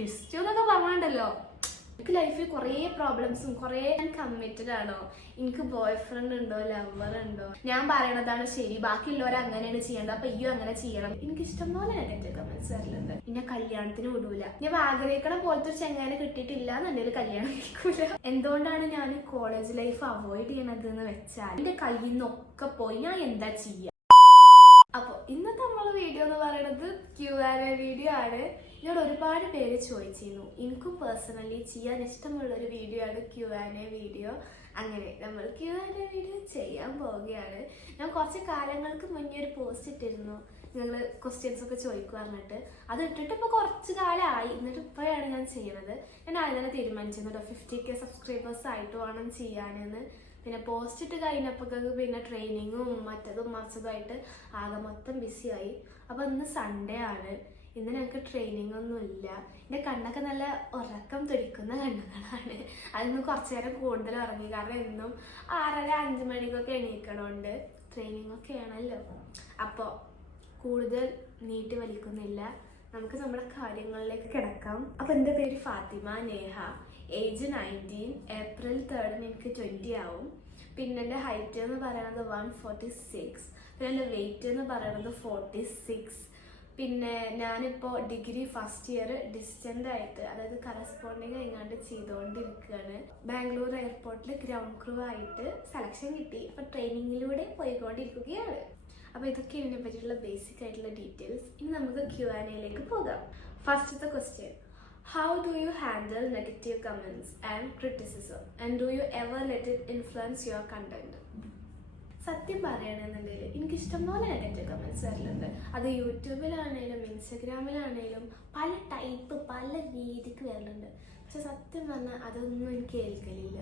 Twist എന്നൊക്കെ പറഞ്ഞുണ്ടല്ലോ. എനിക്ക് ലൈഫിൽ കുറേ പ്രോബ്ലംസും കുറേ ഞാൻ കമ്മിറ്റഡ് ആണോ? എനിക്ക് ബോയ് ഫ്രണ്ട് ഉണ്ടോ ലവർ ഉണ്ടോ? ഞാൻ പറയണതാണ് ശരി ബാക്കിയുള്ളവർ അങ്ങനെയാണ് ചെയ്യേണ്ടത് അപ്പൊ അയ്യോ അങ്ങനെ ചെയ്യണം. എനിക്ക് ഇഷ്ടംപോലെ നെഗറ്റീവ് കമന്റ്സ് വരലുണ്ട്. പിന്നെ കല്യാണത്തിന് വിടൂല. ഞാൻ ആഗ്രഹിക്കണ പോലത്തെ ഒരു ചെങ്ങാനെ കിട്ടിയിട്ടില്ല എന്നുണ്ടെങ്കിൽ കല്യാണം കഴിക്കൂല. എന്തുകൊണ്ടാണ് ഞാൻ കോളേജ് ലൈഫ് അവോയ്ഡ് ചെയ്യണത് എന്ന് വെച്ചാൽ എന്റെ കയ്യിൽ നിന്നൊക്കെ പോയി ഞാൻ എന്താ ചെയ്യുക അപ്പോൾ ഇന്നത്തെ നമ്മളെ വീഡിയോ എന്ന് പറയുന്നത് ക്യു ആർ വീഡിയോ ആണ്. എന്നോട് ഒരുപാട് പേര് ചോദിച്ചിരുന്നു. എനിക്കും പേഴ്സണലി ചെയ്യാൻ ഇഷ്ടമുള്ള ഒരു വീഡിയോ ആണ് ക്യു ആൻഡ് എ വീഡിയോ അങ്ങനെ നമ്മൾ ക്യു ആൻഡ് എ വീഡിയോ ചെയ്യാൻ പോവുകയാണ്. ഞാൻ കുറച്ച് കാലങ്ങൾക്ക് മുന്നേ ഒരു പോസ്റ്റ് ഇട്ടിരുന്നു. നിങ്ങൾ ക്വസ്റ്റ്യൻസ് ഒക്കെ ചോദിക്കുക പറഞ്ഞിട്ട്. അത് ഇട്ടിട്ട് ഇപ്പോൾ കുറച്ച് കാലമായി. എന്നിട്ട് ഇപ്പോഴാണ് ഞാൻ ചെയ്യുന്നത് ഞാൻ ആദ്യം തന്നെ തീരുമാനിച്ചിരുന്നു ഫിഫ്റ്റി കെ സബ്സ്ക്രൈബേഴ്സ് ആയിട്ട് വേണം ചെയ്യാനെന്ന്. പിന്നെ പോസ്റ്റ് ഇട്ട് കഴിഞ്ഞപ്പോഴേക്ക് പിന്നെ ട്രെയിനിങ്ങും മറ്റതും മറിച്ചതുമായിട്ട് ആകെ മൊത്തം ബിസിയായി അപ്പോൾ ഇന്ന് സൺഡേ ആണ്. ഇന്ന് ഞങ്ങൾക്ക് ട്രെയിനിങ് ഒന്നും ഇല്ല എന്റെ കണ്ണൊക്കെ നല്ല ഉറക്കം തുടിക്കുന്ന കണ്ണുകളാണ്. അതിന്ന് കുറച്ചു നേരം കൂടുതൽ ഉറങ്ങി. കാരണം എന്നും ആറര അഞ്ച് മണിക്കൊക്കെ എണീക്കണോണ്ട് ട്രെയിനിങ് ഒക്കെ ആണല്ലോ. അപ്പോൾ കൂടുതൽ നീട്ടി വലിക്കുന്നില്ല. നമുക്ക് നമ്മുടെ കാര്യങ്ങളിലേക്ക് കിടക്കാം. അപ്പോൾ എന്റെ പേര് Fathima Neha. Age nineteen April തേർഡിന് എനിക്ക് ട്വന്റി ആവും. പിന്നെ എന്റെ ഹൈറ്റ് എന്ന് പറയുന്നത് വൺ ഫോർട്ടി സിക്സ് പിന്നെ എന്റെ വെയിറ്റ് എന്ന് പറയുന്നത് ഫോർട്ടി സിക്സ് പിന്നെ ഞാനിപ്പോൾ ഡിഗ്രി ഫസ്റ്റ് ഇയർ ഡിസ്റ്റന്റ് ആയിട്ട് അതായത് കറസ്പോണ്ടിങ് എങ്ങാണ്ട് ചെയ്തുകൊണ്ടിരിക്കുകയാണ് ബാംഗ്ലൂർ എയർപോർട്ടിൽ ഗ്രൗണ്ട് ക്രൂ ആയിട്ട് സെലക്ഷൻ കിട്ടി. അപ്പോൾ ട്രെയിനിങ്ങിലൂടെ പോയിക്കൊണ്ടിരിക്കുകയാണ്. അപ്പോൾ ഇതൊക്കെ ഇതിനെ പറ്റിയുള്ള ബേസിക് ആയിട്ടുള്ള ഡീറ്റെയിൽസ് ഇനി നമുക്ക് ക്യു ആൻ എയിലേക്ക് പോകാം. ഫസ്റ്റത്തെ question how do you handle negative comments and criticism and do you ever let it influence your content സത്യം പറയുകയാണെന്നുണ്ടെങ്കിൽ എനിക്ക് ഇഷ്ടംപോലെ നെഗറ്റീവ് കമൻസ് വരലുണ്ട്. അത് യൂട്യൂബിലാണേലും ഇൻസ്റ്റഗ്രാമിലാണേലും പല ടൈപ്പ് പല രീതിക്ക് വരലുണ്ട്. പക്ഷെ സത്യം പറഞ്ഞാൽ അതൊന്നും എനിക്ക് ഏൽക്കലില്ല.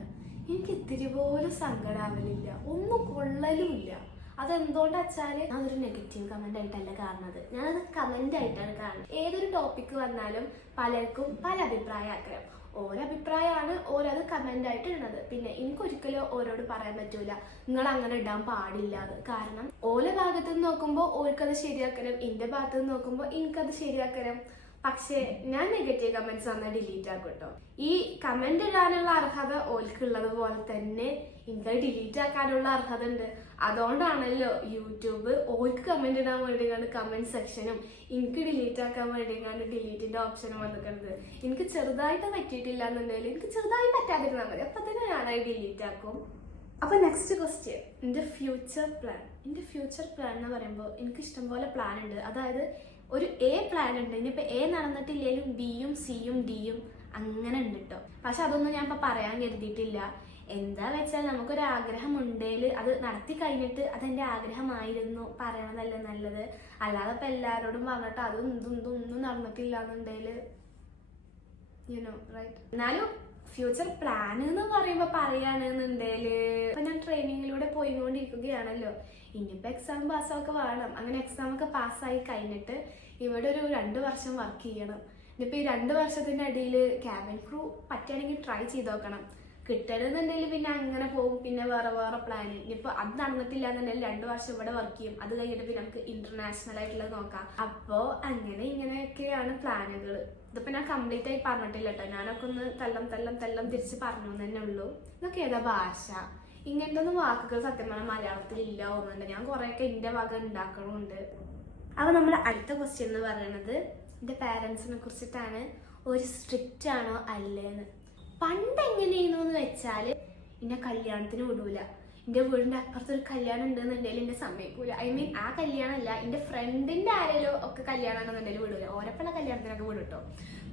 എനിക്ക് ഇത്തിരി പോലും സങ്കടാവലില്ല. ഒന്നും കൊള്ളലുമില്ല. അതെന്തുകൊണ്ടാ വെച്ചാൽ ഞാനൊരു നെഗറ്റീവ് കമന്റ് ആയിട്ടല്ല കാണുന്നത്. ഞാനത് കമന്റ് ആയിട്ടാണ് കാണുന്നത്. ഏതൊരു ടോപ്പിക്ക് വന്നാലും പലർക്കും പല അഭിപ്രായം ആക്കണം ഓരോ അഭിപ്രായമാണ് ഓരോത് കമന്റ് ആയിട്ട് ഇടുന്നത് പിന്നെ എനിക്ക് ഒരിക്കലും ഓരോട് പറയാൻ പറ്റൂല. നിങ്ങൾ അങ്ങനെ ഇടാൻ പാടില്ല അത്. കാരണം ഓല ഭാഗത്ത് നിന്ന് നോക്കുമ്പോൾ ഓർക്കത് ശരിയാക്കണം എന്റെ ഭാഗത്ത് നിന്ന് നോക്കുമ്പോൾ എനിക്കത് ശരിയാക്കണം. പക്ഷേ ഞാൻ നെഗറ്റീവ് കമന്റ്സ് വന്നാൽ ഡിലീറ്റ് ആക്കും കേട്ടോ ഈ കമന്റ് ഇടാനുള്ള അർഹത ഓൽക്കുള്ളത് പോലെ തന്നെ എനിക്ക് ഡിലീറ്റ് ആക്കാനുള്ള അർഹത ഉണ്ട്. അതുകൊണ്ടാണല്ലോ യൂട്യൂബ് ഓൽക്ക് കമന്റ് ഇടാൻ വേണ്ടിയാണ് കമന്റ് സെക്ഷനും എനിക്ക് ഡിലീറ്റ് ആക്കാൻ വേണ്ടിയാണ് ഡിലീറ്റിന്റെ ഓപ്ഷനും വന്നിട്ടുണ്ട് എനിക്ക് ചെറുതായിട്ട് പറ്റിയിട്ടില്ല എന്നുണ്ടെങ്കിൽ എനിക്ക് ചെറുതായി പറ്റാതിരുന്നാൽ മതി. അപ്പൊ തന്നെ ഞാനായി ഡിലീറ്റ് ആക്കും. അപ്പൊ നെക്സ്റ്റ് ക്വസ്റ്റ്യൻ എന്റെ ഫ്യൂച്ചർ പ്ലാൻ എന്റെ ഫ്യൂച്ചർ പ്ലാൻ എന്ന് പറയുമ്പോൾ എനിക്ക് ഇഷ്ടംപോലെ പ്ലാൻ ഉണ്ട്. അതായത് ഒരു എ പ്ലാൻ ഉണ്ട്. ഇനിയിപ്പോൾ എ നടന്നിട്ടില്ലെങ്കിലും ബിയും സിയും ഡിയും അങ്ങനെ ഉണ്ട് കേട്ടോ പക്ഷെ അതൊന്നും ഞാൻ ഇപ്പൊ പറയാൻ കരുതിയിട്ടില്ല. എന്താ വെച്ചാൽ നമുക്കൊരു ആഗ്രഹം ഉണ്ടേൽ അത് നടത്തി കഴിഞ്ഞിട്ട് അതെന്റെ ആഗ്രഹമായിരുന്നു പറയണതല്ലേ നല്ലത്? അല്ലാതെ ഇപ്പൊ എല്ലാരോടും പറഞ്ഞിട്ട് അതും ഇതും ഇതും ഒന്നും നടന്നിട്ടില്ല എന്നുണ്ടെങ്കിൽ യുനോ റൈറ്റ് എന്നാലും ഫ്യൂച്ചർ പ്ലാൻ എന്ന് പറയുമ്പോൾ പറയുകയാണെന്നുണ്ടെങ്കിൽ ഇപ്പൊ ഞാൻ ട്രെയിനിങ്ങിലൂടെ പോയിക്കൊണ്ടിരിക്കുകയാണല്ലോ. ഇനിയിപ്പോൾ എക്സാം പാസ്സൊക്കെ വേണം. അങ്ങനെ എക്സാമൊക്കെ പാസ്സായി കഴിഞ്ഞിട്ട് ഇവിടെ ഒരു രണ്ട് വർഷം വർക്ക് ചെയ്യണം. ഇനിയിപ്പോൾ ഈ രണ്ട് വർഷത്തിന്റെ അടിയിൽ ക്യാബിൻ ക്രൂ പറ്റുകയാണെങ്കിൽ ട്രൈ ചെയ്ത് നോക്കണം. കിട്ടരുന്നുണ്ടെങ്കിൽ പിന്നെ അങ്ങനെ പോകും. പിന്നെ വേറെ വേറെ പ്ലാൻ ഇനിയിപ്പോൾ അത് നടന്നിട്ടില്ല എന്നുണ്ടെങ്കിൽ രണ്ട് വർഷം ഇവിടെ വർക്ക് ചെയ്യും. അത് കഴിഞ്ഞിട്ട് പിന്നെ നമുക്ക് ഇന്റർനാഷണൽ ആയിട്ടുള്ളത് നോക്കാം. അപ്പോ അങ്ങനെ ഇങ്ങനെയൊക്കെയാണ് പ്ലാനുകൾ ഇതിപ്പോൾ ഞാൻ കംപ്ലീറ്റ് ആയി പറഞ്ഞിട്ടില്ല കേട്ടോ ഞാനൊക്കെ ഒന്ന് തല്ലം തല്ലം തല്ലം തിരിച്ച് പറഞ്ഞു തന്നെ ഉള്ളൂ. ഇതൊക്കെ ഏതാ ഭാഷ? ഇങ്ങനത്തെ ഒന്നും വാക്കുകൾ സത്യം പറഞ്ഞാൽ മലയാളത്തിൽ ഇല്ല ഒന്നുണ്ട് ഞാൻ കുറേയൊക്കെ എന്റെ വക ഉണ്ടാക്കണമുണ്ട് അപ്പോൾ നമ്മൾ അടുത്ത ക്വസ്റ്റ്യൻ എന്ന് പറയുന്നത് എന്റെ പാരൻസിനെ കുറിച്ചിട്ടാണ്. ഒരു സ്ട്രിക്റ്റ് ആണോ അല്ലേന്ന് പണ്ട് എങ്ങനെയായിരുന്നു എന്ന് വെച്ചാൽ എന്നെ കല്യാണത്തിന് വിടൂല. എന്റെ വീടിന്റെ അപ്പുറത്ത് ഒരു കല്യാണം ഉണ്ടെന്നുണ്ടെങ്കിൽ എന്നെ സമ്മതിക്കൂല ഐ മീൻ ആ കല്യാണമല്ല എന്റെ ഫ്രണ്ടിന്റെ ആരെങ്കിലും ഒക്കെ കല്യാണം ആണെന്നുണ്ടെങ്കിൽ വിടൂല. ഓരപ്പുള്ള കല്യാണത്തിനൊക്കെ വിടൂട്ടോ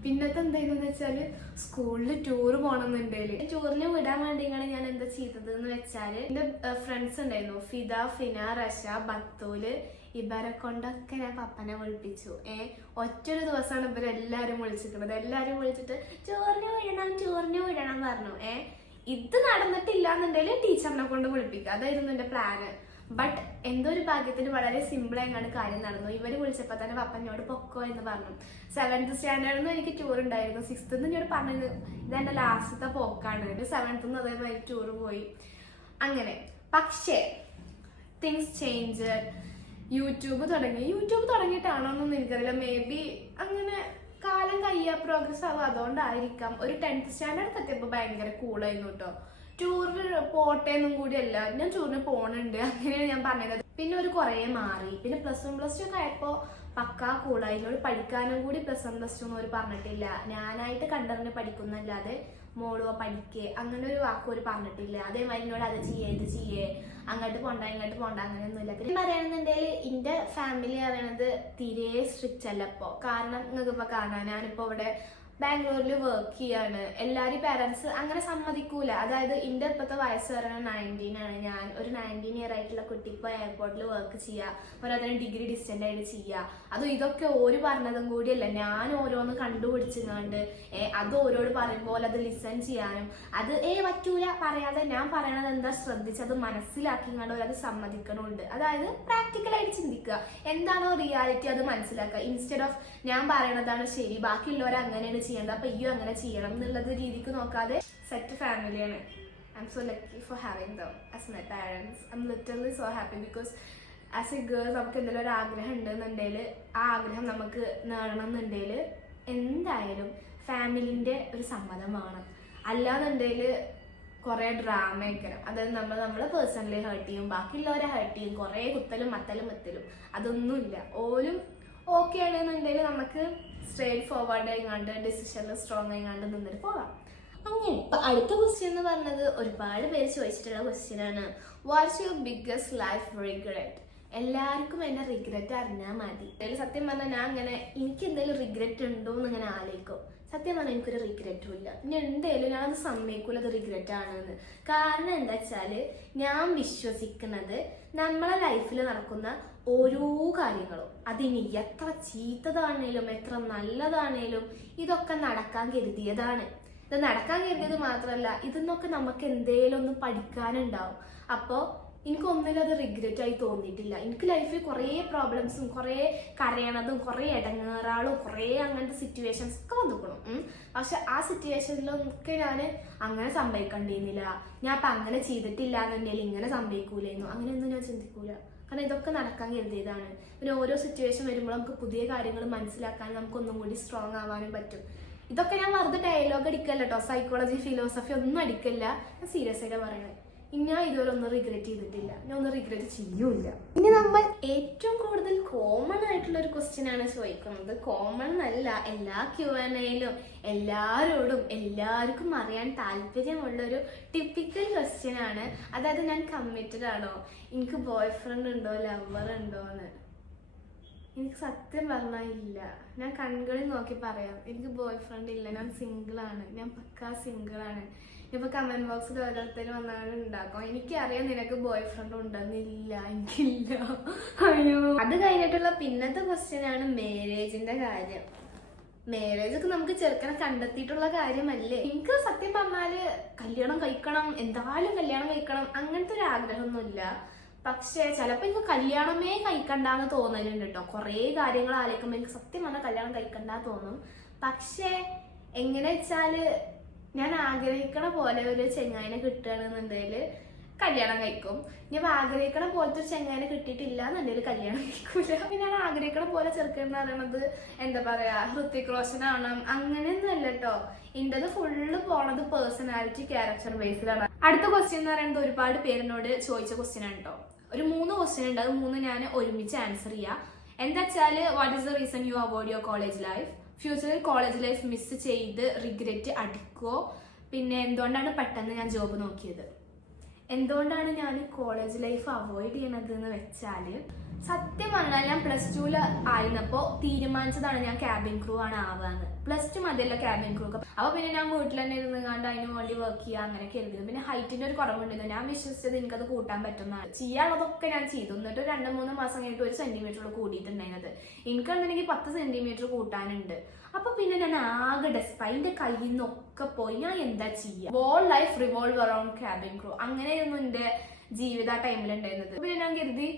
പിന്നത്തെ എന്തായിരുന്നു വെച്ചാൽ സ്കൂളിൽ ടൂർ പോകണമെന്നുണ്ടെങ്കിൽ ടൂറിന് വിടാൻ വേണ്ടിയാണ് ഞാൻ എന്താ ചെയ്തത് എന്ന് വെച്ചാൽ എന്റെ ഫ്രണ്ട്സ് ഉണ്ടായിരുന്നു. ഫിദ ഫിന റഷ ബത്തൂൽ ഇവരെ കൊണ്ടൊക്കെ ഞാൻ പപ്പനെ വിളിപ്പിച്ചു. ഏ ഒറ്റൊരു ദിവസമാണ് ഇവരെല്ലാരും വിളിച്ചിട്ടുള്ളത് എല്ലാരും വിളിച്ചിട്ട് ചോറിന് വിടണം ചോറിന് വിടണം പറഞ്ഞു. ഏ ഇത് നടന്നിട്ടില്ല എന്നുണ്ടെങ്കിൽ ടീച്ചറിനെ കൊണ്ട് വിളിപ്പിക്കുക അതായിരുന്നു എന്റെ പ്ലാന് ബട്ട് എന്തോ ഒരു ഭാഗ്യത്തിന് വളരെ സിമ്പിൾ ആയിങ്ങാണ്ട് കാര്യം നടന്നു. ഇവർ വിളിച്ചപ്പോൾ തന്നെ പപ്പനോട് പൊക്കോ എന്ന് പറഞ്ഞു. സെവൻത്ത് സ്റ്റാൻഡേർഡിൽ നിന്ന് എനിക്ക് ടൂർ ഉണ്ടായിരുന്നു. സിക്സ്ത്ത് നിന്ന് എന്നോട് പറഞ്ഞത് ഇതെന്റെ ലാസ്റ്റത്തെ പോക്കാണ്. എന്റെ സെവൻത്ത് നിന്ന് അതേമാതിരി ടൂർ പോയി. അങ്ങനെ. പക്ഷേ തിങ്സ് ചേഞ്ച് യൂട്യൂബ് തുടങ്ങി. യൂട്യൂബ് തുടങ്ങിയിട്ടാണോ എന്നൊന്നും എനിക്കറിയില്ല. മേ ബി അങ്ങനെ കാലം കയ്യാ പ്രോഗ്രസ് ആവും. അതുകൊണ്ടായിരിക്കാം. ഒരു ടെൻത്ത് സ്റ്റാൻഡേർഡ് എത്തിയപ്പോൾ ഭയങ്കര കൂളായിരുന്നു കേട്ടോ ടൂറിന് പോട്ടേന്നും കൂടി കൂടിയല്ല ഞാൻ ടൂറിന് പോണുണ്ട്. അങ്ങനെയാണ് ഞാൻ പറഞ്ഞത്. പിന്നെ ഒരു കുറേ മാറി. പിന്നെ പ്ലസ് വൺ പ്ലസ് ടു ഒക്കെ ആയപ്പോൾ പക്കാ കൂളായി പഠിക്കാനും കൂടി പ്ലസ് വൺ പ്ലസ് ടു ഒന്നും ഒരു പറഞ്ഞിട്ടില്ല. ഞാനായിട്ട് കണ്ടറിഞ്ഞ് പഠിക്കുന്നല്ലാതെ മോളുവോ പഠിക്കേ. അങ്ങനെ ഒരു വാക്കും ഒരു പറഞ്ഞിട്ടില്ല. അതേമാതിരി എന്നോട് അത് ചെയ്യേ ഇത് ചെയ്യേ. അങ്ങോട്ട് പോണ്ട ഇങ്ങോട്ട് പോണ്ട അങ്ങനെയൊന്നുമില്ല. പിന്നെ പറയുകയാണെന്നുണ്ടെങ്കിൽ എന്റെ ഫാമിലി പറയണത് തീരെ സ്ട്രിക്റ്റ് അല്ല ഇപ്പോൾ കാരണം നിങ്ങൾക്ക് ഇപ്പോൾ കാണാൻ ഞാനിപ്പോൾ ഇവിടെ ബാംഗ്ലൂരിൽ വർക്ക് ചെയ്യാണ്. എല്ലാവരും പാരൻസ് അങ്ങനെ സമ്മതിക്കൂല. അതായത് എന്റെ ഇപ്പോഴത്തെ വയസ്സ് പറയുന്നത് നയന്റീൻ ആണ്. ഞാൻ ഒരു നയന്റീൻ ഇയർ ആയിട്ടുള്ള കുട്ടി ഇപ്പോൾ എയർപോർട്ടിൽ വർക്ക് ചെയ്യുക ഓരോരുത്തരും ഡിഗ്രി ഡിസ്റ്റന്റ് ആയിട്ട് ചെയ്യുക അതും ഇതൊക്കെ ഓര് പറഞ്ഞതും കൂടിയല്ല. ഞാൻ ഓരോന്ന് കണ്ടുപിടിച്ചിങ്ങാണ്ട് അത് ഓരോട് പറയുമ്പോൾ അത് ലിസൺ ചെയ്യാനും അത് ഏ പറ്റൂല. പറയാതെ ഞാൻ പറയണത് എന്താ ശ്രദ്ധിച്ച് അത് മനസ്സിലാക്കിങ്ങാണ്ട് അത് സമ്മതിക്കണമുണ്ട് അതായത് പ്രാക്ടിക്കലായിട്ട് ചിന്തിക്കുക. എന്താണോ റിയാലിറ്റി അത് മനസ്സിലാക്കുക. ഇൻസ്റ്റെഡ് ഓഫ് ഞാൻ പറയണതാണ് ശരി ബാക്കിയുള്ളവർ അങ്ങനെയാണ് ചെയ്യേണ്ടത്. അപ്പൊ അയ്യോ അങ്ങനെ ചെയ്യണം എന്നുള്ളത് രീതിക്ക് നോക്കാതെ സെറ്റ് ഫാമിലിയാണ് I'm so lucky for having them as my parents I'm literally so happy because as a girl നമുക്ക് എന്തെങ്കിലും ഒരു ആഗ്രഹം ഉണ്ടെന്നുണ്ടെങ്കിൽ ആ ആഗ്രഹം നമുക്ക് നേടണം എന്നുണ്ടെങ്കിൽ എന്തായാലും ഫാമിലിന്റെ ഒരു സമ്മതം വേണം. അല്ലാന്നുണ്ടെങ്കിൽ കുറേ ഡ്രാമ ആയിരിക്കണം. അതായത് നമ്മൾ നമ്മളെ പേഴ്സണലി ഹേർട്ട് ചെയ്യും. ബാക്കിയുള്ളവരെ ഹേർട്ട് ചെയ്യും. കുറേ കുത്തലും മത്തലും മത്തലും. അതൊന്നുമില്ല. ഓലും ഓക്കെ ആണെന്നുണ്ടെങ്കിൽ നമുക്ക് സ്ട്രേറ്റ് ഫോർവേഡ് ആയിങ്ങാണ്ട് ഡിസിഷനിൽ സ്ട്രോങ് ആയിങ്ങാണ്ട് നിന്നിട്ട് പോകാം. അങ്ങനെ ഇപ്പൊ അടുത്ത ക്വസ്റ്റ്യൻ എന്ന് പറഞ്ഞത് ഒരുപാട് പേര് ചോദിച്ചിട്ടുള്ള ക്വസ്റ്റ്യൻ ആണ്. What's your biggest life regret എല്ലാവർക്കും എന്നെ റിഗ്രറ്റ് അറിഞ്ഞാൽ മതി. അതിൽ സത്യം പറഞ്ഞാൽ ഞാൻ അങ്ങനെ എനിക്ക് എന്തെങ്കിലും റിഗ്രറ്റ് ഉണ്ടോ എന്ന് ഇങ്ങനെ ആലോചിക്കും. സത്യം പറഞ്ഞാൽ എനിക്കൊരു റിഗ്രറ്റും ഇല്ല. ഇനി എന്തായാലും ഞാനത് സമ്മതിക്കൂല അത് റിഗ്രറ്റ് ആണെന്ന്. കാരണം എന്താ വെച്ചാൽ ഞാൻ വിശ്വസിക്കുന്നത് നമ്മളെ ലൈഫിൽ നടക്കുന്ന ഓരോ കാര്യങ്ങളും. അതിനി എത്ര ചീത്തതാണേലും എത്ര നല്ലതാണേലും ഇതൊക്കെ നടക്കാൻ കരുതിയതാണ്. ഇത് നടക്കാൻ കരുതിയത് മാത്രമല്ല ഇതിന്നൊക്കെ നമുക്ക് എന്തെങ്കിലും ഒന്ന് പഠിക്കാനുണ്ടാവും. അപ്പോൾ എനിക്ക് ഒന്നിലും അത് റിഗ്രറ്റ് ആയി തോന്നിയിട്ടില്ല. എനിക്ക് ലൈഫിൽ കുറേ പ്രോബ്ലംസും കുറേ കരയണതും കുറേ ഇടങ്ങേറാളും കുറേ അങ്ങനത്തെ സിറ്റുവേഷൻസ് ഒക്കെ വന്നിക്കണം പക്ഷെ ആ സിറ്റുവേഷനിലൊക്കെ ഞാൻ അങ്ങനെ സംഭവിക്കണ്ടിരുന്നില്ല. ഞാൻ അപ്പം അങ്ങനെ ചെയ്തിട്ടില്ല എന്നുണ്ടെങ്കിൽ ഇങ്ങനെ സംഭവിക്കൂലായിരുന്നു അങ്ങനെയൊന്നും ഞാൻ ചിന്തിക്കൂല. കാരണം ഇതൊക്കെ നടക്കാൻ കരുതിയതാണ്. പിന്നെ ഓരോ സിറ്റുവേഷൻ വരുമ്പോൾ നമുക്ക് പുതിയ കാര്യങ്ങൾ മനസ്സിലാക്കാൻ നമുക്ക് ഒന്നും കൂടി സ്ട്രോങ് ആവാനും പറ്റും. ഇതൊക്കെ ഞാൻ വെറുതെ ഡയലോഗ് അടിക്കല്ല കേട്ടോ സൈക്കോളജി ഫിലോസഫി ഒന്നും അടിക്കല്ല. ഞാൻ സീരിയസ് ആയിട്ട് പറയണേ. ഞാൻ ഇതുവരെ ഒന്നും റിഗ്രറ്റ് ചെയ്തിട്ടില്ല. ഞാൻ ഒന്നും റിഗ്രറ്റ് ചെയ്യൂല ഇനി നമ്മൾ ഏറ്റവും കൂടുതൽ കോമൺ ആയിട്ടുള്ള ഒരു ക്വസ്റ്റ്യൻ ആണ് ചോദിക്കുന്നത്. കോമൺ അല്ല എല്ലാ ക്യു എൻ എയിലും എല്ലാവരോടും എല്ലാവർക്കും അറിയാൻ താല്പര്യമുള്ള ഒരു ടിപ്പിക്കൽ ക്വസ്റ്റ്യൻ ആണ്. അതായത് ഞാൻ കമ്മിറ്റഡ് ആണോ? എനിക്ക് ബോയ് ഫ്രണ്ട് ഉണ്ടോ? ലവർ ഉണ്ടോ എന്ന്. എനിക്ക് സത്യം പറഞ്ഞാൽ ഇല്ല. ഞാൻ കൺകളിൽ നോക്കി പറയാം. എനിക്ക് ബോയ് ഫ്രണ്ട് ഇല്ല. ഞാൻ സിംഗിൾ ആണ്. ഞാൻ പക്കാ സിംഗിൾ ആണ്. ഇപ്പൊ കമന്റ് ബോക്സിൽ ഓരോരുത്തർ വന്നാണ് ഉണ്ടാക്കും എനിക്കറിയാം നിനക്ക് ബോയ് ഫ്രണ്ട് ഉണ്ടെന്നില്ല എനിക്കില്ല. അയ്യോ. അത് കഴിഞ്ഞിട്ടുള്ള പിന്നത്തെ ക്വസ്റ്റ്യൻ ആണ് മാരേജിന്റെ കാര്യം. മാരേജ് ഒക്കെ നമുക്ക് ചെറുക്കനെ കണ്ടെത്തിയിട്ടുള്ള കാര്യമല്ലേ? എനിക്ക് സത്യം പറഞ്ഞാൽ കല്യാണം കഴിക്കണം എന്തായാലും കല്യാണം കഴിക്കണം അങ്ങനത്തെ ഒരു ആഗ്രഹമൊന്നുമില്ല. പക്ഷേ ചിലപ്പോൾ എനിക്ക് കല്യാണമേ കഴിക്കണ്ടെന്ന് തോന്നലുണ്ട് കേട്ടോ കുറേ കാര്യങ്ങൾ ആലോചിക്കുമ്പോൾ എനിക്ക് സത്യം പറഞ്ഞാൽ കല്യാണം കഴിക്കണ്ട തോന്നും. പക്ഷേ എങ്ങനെ വെച്ചാൽ ഞാൻ ആഗ്രഹിക്കണ പോലെ ഒരു ചെങ്ങായിനെ കിട്ടുകയാണെന്നുണ്ടെങ്കിൽ കല്യാണം കഴിക്കും. ഞാൻ ആഗ്രഹിക്കണ പോലത്തെ ഒരു ചെങ്ങായിനെ കിട്ടിയിട്ടില്ല എന്നുണ്ടെങ്കിൽ കല്യാണം കഴിക്കൂല. പിന്നെ ഞാൻ ആഗ്രഹിക്കണ പോലെ ചെറുക്കൻ എന്ന് പറയണത് എന്താ പറയാ ഹൃത്തിക് റോഷൻ ആവണം അങ്ങനെയൊന്നും അല്ല കേട്ടോ ഇന്റത് ഫുള്ള് പോണത് പേഴ്സണാലിറ്റി ക്യാരക്ടർ ബേസിലാണ് അടുത്ത ക്വസ്റ്റ്യൻ എന്ന് പറയുന്നത് ഒരുപാട് പേരിനോട് ചോദിച്ച ക്വസ്റ്റ്യൻ ആണ് കേട്ടോ ഒരു മൂന്ന് ക്വസ്റ്റ്യൻ ഉണ്ട്. അത് മൂന്ന് ഞാൻ ഒരുമിച്ച് ആൻസർ ചെയ്യാം. എന്താ വെച്ചാൽ what is the reason you avoid your college life ഫ്യൂച്ചറിൽ കോളേജ് ലൈഫ് മിസ് ചെയ്ത് റിഗ്രറ്റ് അടിക്കോ? പിന്നെ എന്തുകൊണ്ടാണ് പെട്ടെന്ന് ഞാൻ ജോബ് നോക്കിയത്? എന്തുകൊണ്ടാണ് ഞാൻ കോളേജ് ലൈഫ് അവോയ്ഡ് ചെയ്യണത് എന്ന് വെച്ചാൽ സത്യം പറഞ്ഞാൽ ഞാൻ പ്ലസ് ടുവിൽ ആയിരുന്നപ്പോൾ തീരുമാനിച്ചതാണ് ഞാൻ ക്യാബിൻ ക്രൂ ആണ് ആവാന്ന്. പ്ലസ് ടു മതിയല്ലോ ക്യാബിൻ ക്രൂ ഒക്കെ അപ്പൊ പിന്നെ ഞാൻ വീട്ടിൽ തന്നെ ഇരുന്ന് കണ്ട് അതിന് വേണ്ടി വർക്ക് ചെയ്യുക അങ്ങനെ ഇരുന്നത് പിന്നെ ഹൈറ്റിന്റെ ഒരു കുറവുണ്ടെന്ന് ഞാൻ വിശ്വസിച്ചത് എനിക്കത് കൂട്ടാൻ പറ്റുന്നതാണ് ചെയ്യാനുള്ളതൊക്കെ ഞാൻ ചെയ്തു. എന്നിട്ട് രണ്ട് മൂന്ന് മാസം കഴിഞ്ഞിട്ട് ഒരു സെന്റിമീറ്റർ കൂടിയിട്ടുണ്ടായിരുന്നത്. എനിക്കെന്നുണ്ടെങ്കിൽ പത്ത് സെന്റിമീറ്റർ കൂട്ടാനുണ്ട്. അപ്പൊ പിന്നെ ഞാൻ ആകെ ഡെസ്പ് അതിന്റെ കയ്യിൽ നിന്നൊക്കെ പോയി ഞാൻ എന്താ ചെയ്യുക whole life revolve around cabin crew അങ്ങനെയായിരുന്നു എന്റെ ജീവിത ടൈമിൽ ഉണ്ടായിരുന്നത്. പിന്നെ ഞാൻ കരുതി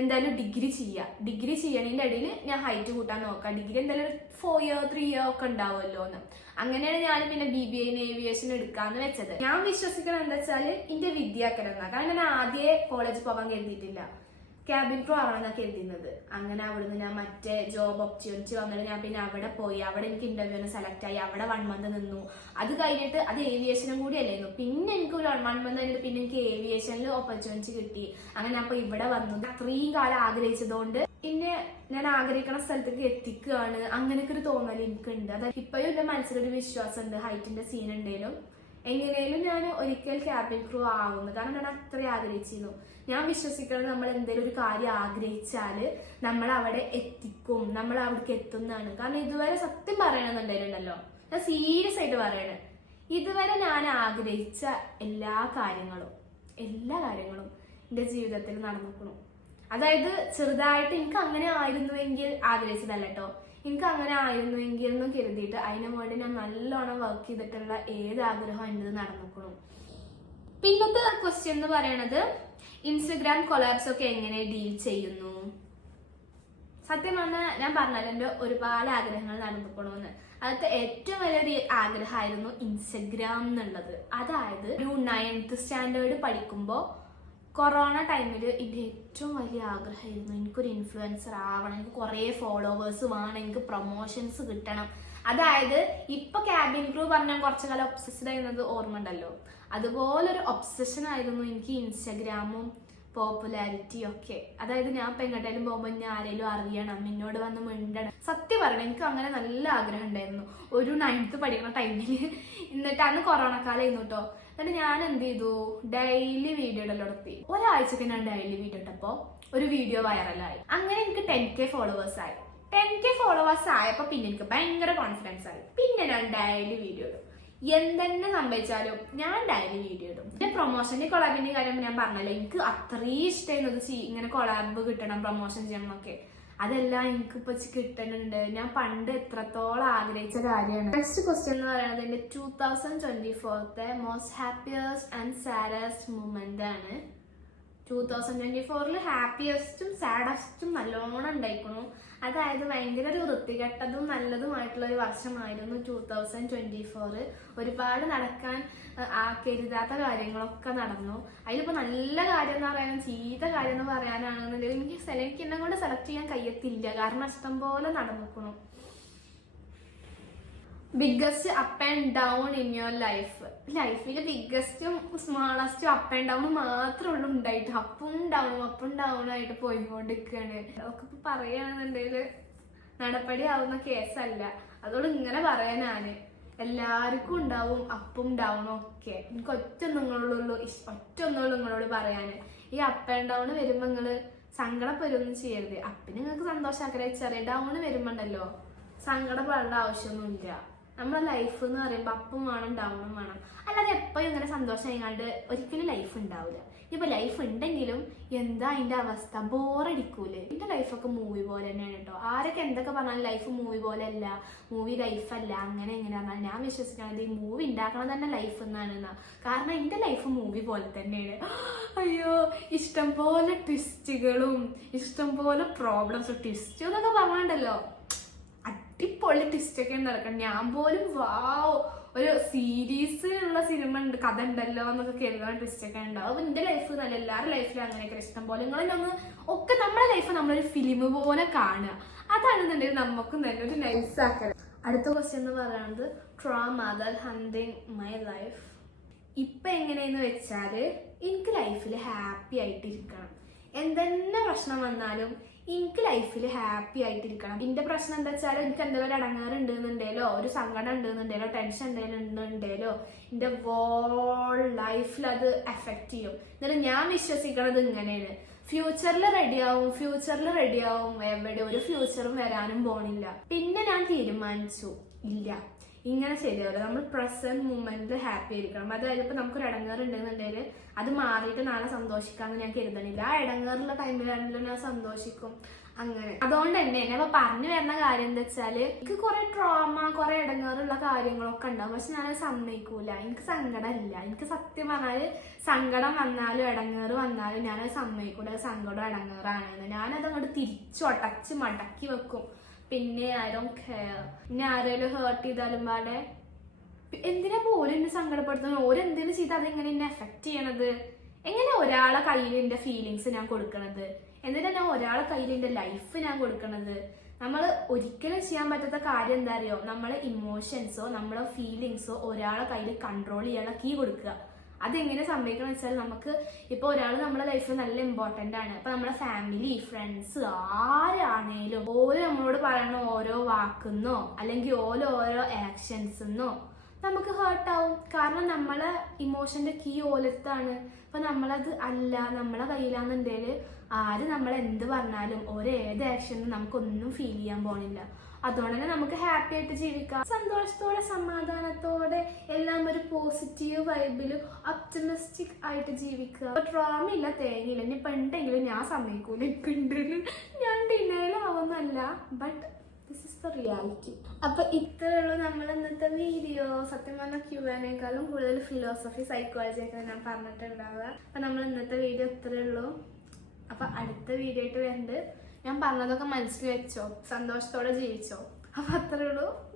എന്തായാലും ഡിഗ്രി ചെയ്യുക ഡിഗ്രി ചെയ്യണതിന്റെ ഇടയിൽ ഞാൻ ഹൈറ്റ് കൂട്ടാൻ നോക്കാം. ഡിഗ്രി എന്തായാലും ഫോർ ഇയർ ത്രീ ഇയർ ഒക്കെ ഉണ്ടാവുമല്ലോ എന്ന്. അങ്ങനെയാണ് ഞാൻ പിന്നെ ബി ബി ഐ ഏവിയേഷൻ എടുക്കാന്ന് വെച്ചത്. ഞാൻ വിശ്വസിക്കണം എന്താ വെച്ചാൽ എന്റെ വിദ്യാക്കരം കാരണം ഞാൻ ആദ്യമേ കോളേജ് പോകാൻ കരുതിയിട്ടില്ല. ക്യാബിൻ ക്രൂ ആവണമെന്നൊക്കെ കരുതുന്നത്. അങ്ങനെ അവിടുന്ന് ഞാൻ മറ്റേ ജോബ് ഓപ്പർച്യൂണിറ്റി വന്നിട്ട് ഞാൻ പിന്നെ അവിടെ പോയി. അവിടെ എനിക്ക് ഇന്റർവ്യൂവിന് സെലക്ട് ആയി. അവിടെ വൺ മന്ത് നിന്നു. അത് കഴിഞ്ഞിട്ട് അത് ഏവിയേഷനും കൂടി അല്ലായിരുന്നു. പിന്നെ എനിക്ക് ഒരു വൺ മന്ത് കഴിഞ്ഞിട്ട് പിന്നെ എനിക്ക് ഏവിയേഷനിൽ ഓപ്പർച്യൂണിറ്റി കിട്ടി. അങ്ങനെ അപ്പോൾ ഇവിടെ വന്നു. അത്രയും കാലം ആഗ്രഹിച്ചതുകൊണ്ട് പിന്നെ ഞാൻ ആഗ്രഹിക്കുന്ന സ്ഥലത്തേക്ക് എത്തിക്കുകയാണ്. അങ്ങനെയൊക്കെ ഒരു തോന്നൽ എനിക്കുണ്ട്. അതായത് ഇപ്പോഴും എന്റെ മനസ്സിലൊരു വിശ്വാസമുണ്ട്. ഹൈറ്റിന്റെ സീൻ ഉണ്ടെങ്കിലും എങ്ങനെയും ഞാൻ ഒരിക്കൽ ക്യാബിൻ ക്രൂ ആവുന്നു. കാരണം ഞാൻ അത്രയും ആഗ്രഹിച്ചിരുന്നു. ഞാൻ വിശ്വസിക്കുന്നത് നമ്മൾ എന്തെങ്കിലും ഒരു കാര്യം ആഗ്രഹിച്ചാൽ നമ്മൾ അവിടെ എത്തിക്കും നമ്മൾ അവിടേക്ക് എത്തുന്നതാണ്. കാരണം ഇതുവരെ സത്യം പറയണമെന്നുണ്ടായിരുന്നല്ലോ. ഞാൻ സീരിയസ് ആയിട്ട് പറയണേ. ഇതുവരെ ഞാൻ ആഗ്രഹിച്ച എല്ലാ കാര്യങ്ങളും എല്ലാ കാര്യങ്ങളും എന്റെ ജീവിതത്തിൽ നടന്നിക്കണം അതായത് ചെറുതായിട്ട് എനിക്ക് അങ്ങനെ ആയിരുന്നുവെങ്കിൽ ആഗ്രഹിച്ചതല്ല കേട്ടോ എനിക്ക് അങ്ങനെ ആയിരുന്നുവെങ്കിൽ എന്ന് കരുതിയിട്ട് അതിനു വേണ്ടി ഞാൻ നല്ലോണം വർക്ക് ചെയ്തിട്ടുള്ള ഏത് ആഗ്രഹം എന്റെ നടന്നിക്കണം പിന്നത്തെ ക്വസ്റ്റ്യൻ എന്ന് പറയണത് ഇൻസ്റ്റഗ്രാം കൊളാപ്സ് ഒക്കെ എങ്ങനെ ഡീൽ ചെയ്യുന്നു? സത്യം പറഞ്ഞാൽ ഞാൻ പറഞ്ഞല്ലോ എന്റെ ഒരുപാട് ആഗ്രഹങ്ങൾ നടന്നുപോകണമെന്ന്. അതിലത്തെ ഏറ്റവും വലിയൊരു ആഗ്രഹമായിരുന്നു ഇൻസ്റ്റഗ്രാം എന്നുള്ളത്. അതായത് ഒരു നയൻത്ത് സ്റ്റാൻഡേർഡ് പഠിക്കുമ്പോൾ കൊറോണ ടൈമിൽ എന്റെ ഏറ്റവും വലിയ ആഗ്രഹമായിരുന്നു എനിക്കൊരു ഇൻഫ്ലുവൻസർ ആവണം എനിക്ക് കുറേ ഫോളോവേഴ്സ് വേണം എനിക്ക് പ്രൊമോഷൻസ് കിട്ടണം. അതായത് ഇപ്പൊ ക്യാബിൻ ക്രൂ പറഞ്ഞാൽ കുറച്ചു കാലം ഒബ്സസ്ഡ് ആയിരുന്നത് ഓർമ്മ ഉണ്ടല്ലോ അതുപോലൊരു ഒബ്സഷൻ ആയിരുന്നു എനിക്ക് ഇൻസ്റ്റഗ്രാമും പോപ്പുലാരിറ്റി ഒക്കെ. അതായത് ഞാൻ ഇപ്പൊ പോകുമ്പോൾ ഞാൻ ആരെങ്കിലും അറിയണം എന്നോട് വന്ന് മിണ്ടണം. സത്യം പറയണം എനിക്ക് അങ്ങനെ നല്ല ആഗ്രഹം ഉണ്ടായിരുന്നു. ഒരു നയൻത്ത് പഠിക്കുന്ന ടൈമിൽ എന്നിട്ട് അന്ന് കൊറോണ കാലമായിരുന്നു കേട്ടോ എന്നിട്ട് ഞാൻ എന്ത് ചെയ്തു? ഡെയിലി വീഡിയോ ഇടൽ നടത്തി ഒരാഴ്ചക്ക് ഞാൻ ഡെയിലി വീഡിയോ ഇട്ടപ്പോ ഒരു വീഡിയോ വൈറലായി അങ്ങനെ എനിക്ക് ടെൻ കെ ഫോളോവേഴ്സ് ആയി. ടെൻ കെ ഫോളോവേഴ്സ് ആയപ്പോൾ പിന്നെ എനിക്ക് ഭയങ്കര കോൺഫിഡൻസ് ആയി. പിന്നെ ഞാൻ ഡെയിലി വീഡിയോ ഇടും എന്തെന്നെ സംഭവിച്ചാലും ഞാൻ ഡയറി വീഡിയോ ഇടും. പിന്നെ പ്രൊമോഷന്റെ കൊളാബിന്റെ കാര്യം ഞാൻ പറഞ്ഞല്ലോ. എനിക്ക് അത്രയും ഇഷ്ടമായിരുന്നു ഇത് ഇങ്ങനെ കൊളാബ് കിട്ടണം പ്രൊമോഷൻ ചെയ്യണം ഒക്കെ അതെല്ലാം എനിക്ക് ഇപ്പൊ കിട്ടുന്നുണ്ട് ഞാൻ പണ്ട് എത്രത്തോളം ആഗ്രഹിച്ച കാര്യമാണ്. നെക്സ്റ്റ് ക്വസ്റ്റ്യൻ എന്ന് പറയുന്നത് എന്റെ two thousand twenty ഫോർത്തെ most happiest and saddest moment ആണ്. ടൂ തൗസൻഡ് ട്വന്റി ഫോറിൽ ഹാപ്പിയസ്റ്റും സാഡസ്റ്റും നല്ലോണം ഉണ്ടായിക്കണു. അതായത് ഭയങ്കര ഒരു വൃത്തികെട്ടതും നല്ലതുമായിട്ടുള്ള ഒരു വർഷമായിരുന്നു ടൂ തൗസൻഡ് ട്വന്റി ഫോറ് ഒരുപാട് നടക്കാൻ ആ കരുതാത്ത കാര്യങ്ങളൊക്കെ നടന്നു. അതിലിപ്പോ നല്ല കാര്യം എന്ന് പറയാനും ചീത്ത കാര്യം എന്ന് പറയാനാണെന്നുണ്ടെങ്കിൽ എനിക്ക് എനിക്ക് എന്നെ കൊണ്ട് സെലക്ട് ചെയ്യാൻ കഴിയത്തില്ല. കാരണം ഇഷ്ടം പോലെ നടന്നിക്കണു biggest up and down in your life ലൈഫിൽ ബിഗ്ഗസ്റ്റും സ്മോളസ്റ്റും അപ്പ് ആൻഡ് ഡൗൺ മാത്രമേ ഉള്ളൂ ഉണ്ടായിട്ട്. അപ്പും ഡൗണും അപ്പും ഡൗണും ആയിട്ട് പോയിക്കൊണ്ടിരിക്കുകയാണ് അതൊക്കെ ഇപ്പൊ പറയുകയാണെന്നുണ്ടെങ്കിൽ നടപടി ആവുന്ന കേസല്ല. അതോട് ഇങ്ങനെ പറയാനാണ് എല്ലാവർക്കും ഉണ്ടാവും അപ്പും ഡൗണും ഒക്കെ. എനിക്ക് ഒറ്റ നിങ്ങളുള്ളൂ ഒറ്റ ഒന്നുള്ളൂ നിങ്ങളോട് പറയാന്. ഈ അപ്പ് ആൻഡ് ഡൗൺ വരുമ്പോ നിങ്ങൾ സങ്കടപ്പെടുകയൊന്നും ചെയ്യരുത്. അപ്പിന് നിങ്ങൾക്ക് സന്തോഷം ചെറിയ ഡൗൺ വരുമ്പോണ്ടല്ലോ സങ്കടപ്പെടേണ്ട ആവശ്യമൊന്നുമില്ല. നമ്മുടെ ലൈഫ് എന്ന് പറയുമ്പോൾ അപ്പും വേണം ഡൗണും വേണം. അല്ലാതെ എപ്പോഴും ഇങ്ങനെ സന്തോഷം കഴിഞ്ഞാണ്ട് ഒരിക്കലും ലൈഫ് ഉണ്ടാവില്ല ഇപ്പൊ ലൈഫ് ഉണ്ടെങ്കിലും എന്താ അതിന്റെ അവസ്ഥ? ബോറടിക്കൂലേ എന്റെ ലൈഫൊക്കെ മൂവി പോലെ തന്നെയാണ് കേട്ടോ ആരൊക്കെ എന്തൊക്കെ പറഞ്ഞാലും ലൈഫ് മൂവി പോലെ അല്ല മൂവി ലൈഫല്ല അങ്ങനെ എങ്ങനെ പറഞ്ഞാൽ ഞാൻ വിശ്വസിക്കുന്നത് ഈ മൂവി ഉണ്ടാക്കണം തന്നെ ലൈഫ് എന്നാണ് എന്നാ. കാരണം എന്റെ ലൈഫ് മൂവി പോലെ തന്നെയാണ്. അയ്യോ ഇഷ്ടം പോലെ ട്വിസ്റ്റുകളും ഇഷ്ടം പോലെ പ്രോബ്ലംസ് ട്വിസ്റ്റുകളൊക്കെ എന്നൊക്കെ അടിപൊളി ട്വിസ്റ്റ് ഒക്കെ നടക്കണം ഞാൻ പോലും വാവ്. ഒരു സീരീസ് ഉള്ള സിനിമ ഉണ്ട്. കഥ ഉണ്ടല്ലോ എന്നൊക്കെ കേൾക്കുന്ന ട്വിസ്റ്റ് ഒക്കെ ഉണ്ടാവും എന്റെ ലൈഫ് നല്ല എല്ലാവരുടെ ലൈഫിലും അങ്ങനെയൊക്കെ ഇഷ്ടം പോലെ നിങ്ങളൊന്ന് ഒക്കെ നമ്മുടെ ലൈഫ് നമ്മളൊരു ഫിലിം പോലെ കാണുക. അതാണെന്നുണ്ടെങ്കിൽ നമുക്ക് ഒരു നൈസ് ആക്കണം അടുത്ത ക്വസ്റ്റ്യൻ എന്ന് പറയുന്നത് trauma that haunting my life ഇപ്പൊ എങ്ങനെയെന്ന് വെച്ചാൽ എനിക്ക് ലൈഫിൽ ഹാപ്പി ആയിട്ടിരിക്കണം. എന്തെന്നെ പ്രശ്നം വന്നാലും എനിക്ക് ലൈഫിൽ ഹാപ്പി ആയിട്ടിരിക്കണം. എന്റെ പ്രശ്നം എന്താ വെച്ചാൽ എനിക്ക് എന്തെങ്കിലും അടങ്ങാറുണ്ടെന്നുണ്ടെങ്കിലോ ഒരു സങ്കടം ഉണ്ടെന്നുണ്ടെങ്കിലോ ടെൻഷൻ എന്തെങ്കിലും ഉണ്ടെന്നുണ്ടേലോ എന്റെ വോൾ ലൈഫിൽ അത് എഫക്റ്റ് ചെയ്യും. എന്നിട്ട് ഞാൻ വിശ്വസിക്കണത് ഇങ്ങനെയാണ്. ഫ്യൂച്ചറിൽ റെഡിയാവും ഫ്യൂച്ചറിൽ റെഡിയാവും എവിടെ ഒരു ഫ്യൂച്ചറും വരാനും പോണില്ല. പിന്നെ ഞാൻ തീരുമാനിച്ചു ഇല്ല. ഇങ്ങനെ ശരിയാവില്ല. നമ്മൾ പ്രസന്റ് മൂമെന്റിൽ ഹാപ്പി ആയിരിക്കണം. അതായത് ഇപ്പൊ നമുക്കൊരു ഇടങ്ങേറ് ഉണ്ടെന്നുണ്ടെങ്കിൽ അത് മാറിയിട്ട് നാളെ സന്തോഷിക്കാന്ന് ഞാൻ കരുതണില്ല. ആ ഇടങ്ങേറുള്ള ടൈമിലാണെങ്കിലും ഞാൻ സന്തോഷിക്കും. അങ്ങനെ. അതുകൊണ്ട് തന്നെ ഞാൻ ഇപ്പൊ പറഞ്ഞു വരുന്ന കാര്യം എന്താ വെച്ചാൽ എനിക്ക് കുറെ ട്രോമ കുറെ ഇടങ്ങേറുള്ള കാര്യങ്ങളൊക്കെ ഉണ്ടാവും. പക്ഷെ ഞാനത് സമ്മതിക്കൂല. എനിക്ക് സങ്കടം ഇല്ല എനിക്ക് സത്യം പറഞ്ഞാൽ സങ്കടം വന്നാലും ഇടങ്ങേറ് വന്നാലും ഞാനത് സമ്മതിക്കൂല. സങ്കടം ഇടങ്ങേറാണെന്ന്. ഞാനത് അങ്ങോട്ട് തിരിച്ചു ഒടച്ച് മടക്കി വെക്കും. പിന്നെ ഐ ഡോണ്ട് കെയർ പിന്നെ ആരെങ്കിലും ഹേർട്ട് ചെയ്താലും പാടെ. എന്തിനാ പോലും എന്നെ സങ്കടപ്പെടുത്തുന്നത്? ഓരെന്തെങ്കിലും ചെയ്ത് അതെങ്ങനെ എന്നെ എഫക്ട് ചെയ്യണത്? എങ്ങനെ ഒരാളെ കയ്യിൽ എന്റെ ഫീലിങ്സ് ഞാൻ കൊടുക്കണത്? എന്തിനാ ഞാൻ ഒരാളെ കയ്യിൽ എന്റെ ലൈഫ് ഞാൻ കൊടുക്കണത്? നമ്മൾ ഒരിക്കലും ചെയ്യാൻ പറ്റാത്ത കാര്യം എന്താ അറിയോ? നമ്മളെ ഇമോഷൻസോ നമ്മളെ ഫീലിങ്സോ ഒരാളെ കയ്യിൽ കൺട്രോൾ ചെയ്യാനുള്ള കീ കൊടുക്കുക. അതെങ്ങനെ സംഭവിക്കണം വെച്ചാൽ നമുക്ക് ഇപ്പൊ ഒരാൾ നമ്മുടെ ലൈഫിൽ നല്ല ഇമ്പോർട്ടന്റ് ആണ്. ഇപ്പൊ നമ്മുടെ ഫാമിലി ഫ്രണ്ട്സ് ആരാണേലും ഓരോ നമ്മളോട് പറയുന്ന ഓരോ വാക്കുന്നോ അല്ലെങ്കിൽ ഓരോ ഓരോ ആക്ഷൻസെന്നോ നമുക്ക് ഹേർട്ട് ആവും. കാരണം നമ്മളെ ഇമോഷന്റെ കീ ഓലത്താണ് ഇപ്പൊ നമ്മളത് അല്ല നമ്മളെ കയ്യിലാന്നുണ്ടെങ്കിൽ ആര് നമ്മൾ എന്ത് പറഞ്ഞാലും ഓരോ ഏത് ആക്ഷനും നമുക്കൊന്നും ഫീൽ ചെയ്യാൻ പോണില്ല. അതുകൊണ്ട് തന്നെ നമുക്ക് ഹാപ്പി ആയിട്ട് ജീവിക്കാം. സന്തോഷത്തോടെ സമാധാനത്തോടെ എല്ലാം ഒരു പോസിറ്റീവ് വൈബിലും ഒപ്റ്റമിസ്റ്റിക് ആയിട്ട് ജീവിക്കുക. ട്രോമ ഇല്ല തേങ്ങയില്ല. ഇനി പെണ്ടെങ്കിലും ഞാൻ സമ്മതിക്കൂല. എനിക്കുണ്ട് ഞാൻ ഡിനയിലാവുന്നല്ല but this is the reality അപ്പൊ ഇത്രയുള്ളൂ നമ്മൾ ഇന്നത്തെ വീഡിയോ സത്യം പറഞ്ഞ ക്യൂവിനേക്കാളും കൂടുതൽ ഫിലോസഫി സൈക്കോളജി ഒക്കെ ഞാൻ പറഞ്ഞിട്ടുണ്ടാവുക. അപ്പൊ നമ്മൾ ഇന്നത്തെ വീഡിയോ ഇത്രയേ ഉള്ളൂ അപ്പൊ അടുത്ത വീഡിയോ ആയിട്ട് വരുന്നുണ്ട് ഞാൻ പറഞ്ഞതൊക്കെ മനസ്സിൽ വെച്ചോ സന്തോഷത്തോടെ ജീവിച്ചോ. അപ്പൊ അത്രേ ഉള്ളൂ.